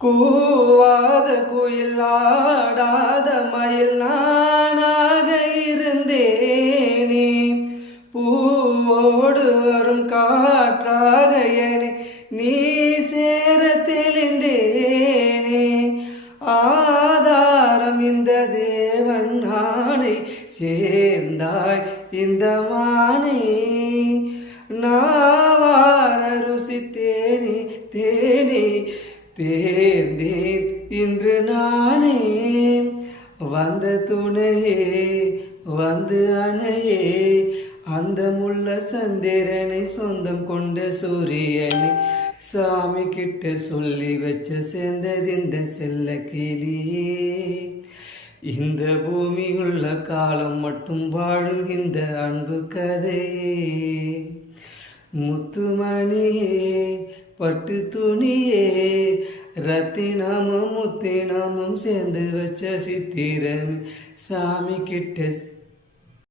கூவாத குயில் ஆடாத மயில் நானாக இருந்தேனே, பூவோடு வரும் காற்றாக என்னை நீ சேர தெளிந்தேனே. ஆதாரம் இந்த தேவன் ஆணை சேர்ந்தாய் இந்த மானை, நாவார ருசித்தேனே தேனே தேர்ந்தேன் இன்று நானே. வந்த துணையே வந்து அணையே, அந்த முள்ள சந்திரனை சொந்தம் கொண்ட சூரியனை சாமி கிட்ட சொல்லி வச்ச சேர்ந்தது இந்த செல்ல கிளியே. இந்த பூமியுள்ள காலம் மட்டும் வாழும் இந்த அன்பு கதையே. முத்துமணியே பட்டு துணியே, ரத்தினமும் முத்தினமும் சேர்ந்து வச்ச சித்திரமே சாமி கிட்ட